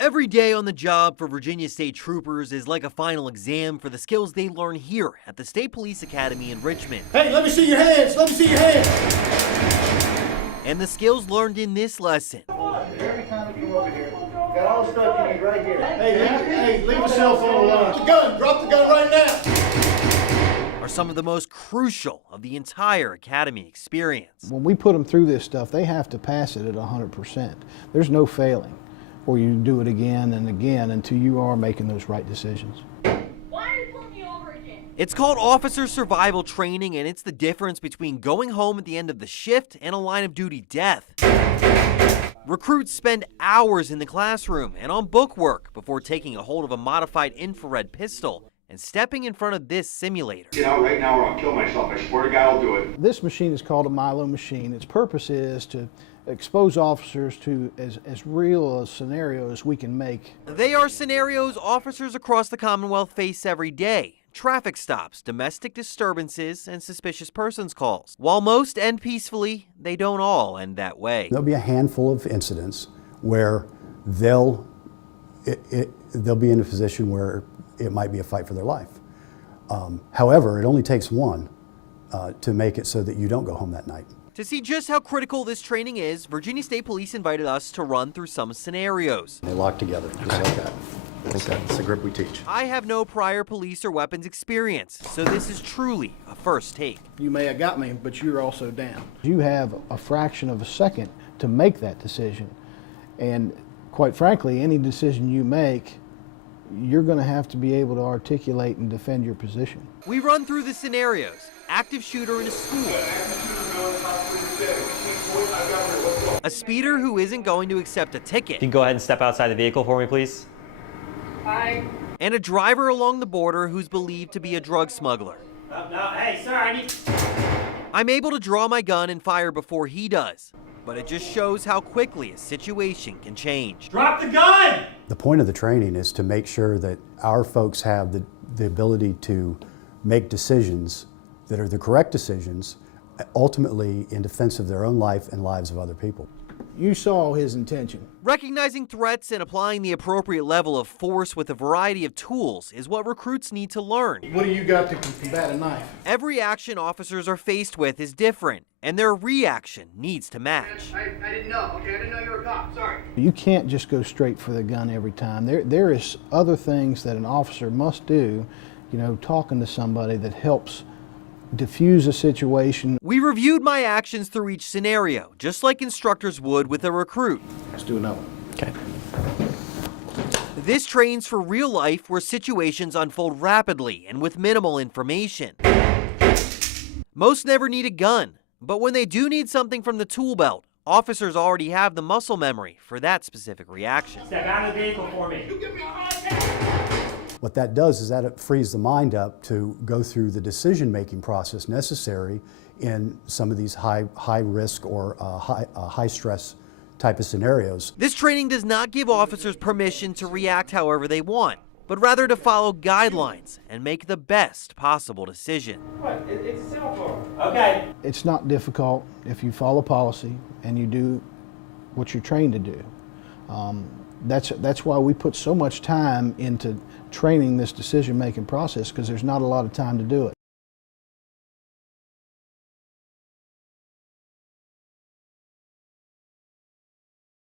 Every day on the job for Virginia State Troopers is like a final exam for the skills they learn here at the State Police Academy in Richmond. Hey, let me see your hands, let me see your hands. And the skills learned in this lesson. Every time you come over here, got all the stuff you need right here. Hey, leave the cell phone alone. Drop the gun right now. Are some of the most crucial of the entire academy experience. When we put them through this stuff, they have to pass it at 100%. There's no failing, or you do it again and again until you are making those right decisions. Why are you pulling me over again? It's called officer survival training, and it's the difference between going home at the end of the shift and a line of duty death. Recruits spend hours in the classroom and on book work before taking a hold of a modified infrared pistol and stepping in front of this simulator. Get out right now or I'll kill myself. I swear to God I'll do it. This machine is called a Milo machine. Its purpose is to expose officers to as real a scenario as we can make. They are scenarios officers across the Commonwealth face every day. Traffic stops, domestic disturbances, and suspicious persons calls. While most end peacefully, they don't all end that way. There'll be a handful of incidents where they'll be in a position where it might be a fight for their life. However, it only takes one to make it so that you don't go home that night. To see just how critical this training is, Virginia State Police invited us to run through some scenarios. They lock together, just like that. That's the grip we teach. I have no prior police or weapons experience, so this is truly a first take. You may have got me, but you're also down. You have a fraction of a second to make that decision. And quite frankly, any decision you make, you're going to have to be able to articulate and defend your position. We run through the scenarios. Active shooter in a school. A speeder who isn't going to accept a ticket. You can go ahead and step outside the vehicle for me, please. Hi. And a driver along the border who's believed to be a drug smuggler. Hey, sir, I need... I'm able to draw my gun and fire before he does, but it just shows how quickly a situation can change. Drop the gun! The point of the training is to make sure that our folks have the ability to make decisions that are the correct decisions, ultimately in defense of their own life and lives of other people. You saw his intention. Recognizing threats and applying the appropriate level of force with a variety of tools is what recruits need to learn. What do you got to combat a knife? Every action officers are faced with is different, and their reaction needs to match. I didn't know. Okay, I didn't know you were a cop. Sorry. You can't just go straight for the gun every time. There is other things that an officer must do, talking to somebody that helps diffuse a situation. We reviewed my actions through each scenario, just like instructors would with a recruit. Let's do another. Okay. This trains for real life where situations unfold rapidly and with minimal information. Most never need a gun, but when they do need something from the tool belt, officers already have the muscle memory for that specific reaction. Step out of the vehicle for me. What that does is that it frees the mind up to go through the decision-making process necessary in some of these high risk or high stress type of scenarios. This training does not give officers permission to react however they want, but rather to follow guidelines and make the best possible decision. What? It's a cell phone. Okay. It's not difficult if you follow policy and you do what you're trained to do. That's why we put so much time into training this decision-making process, because there's not a lot of time to do it.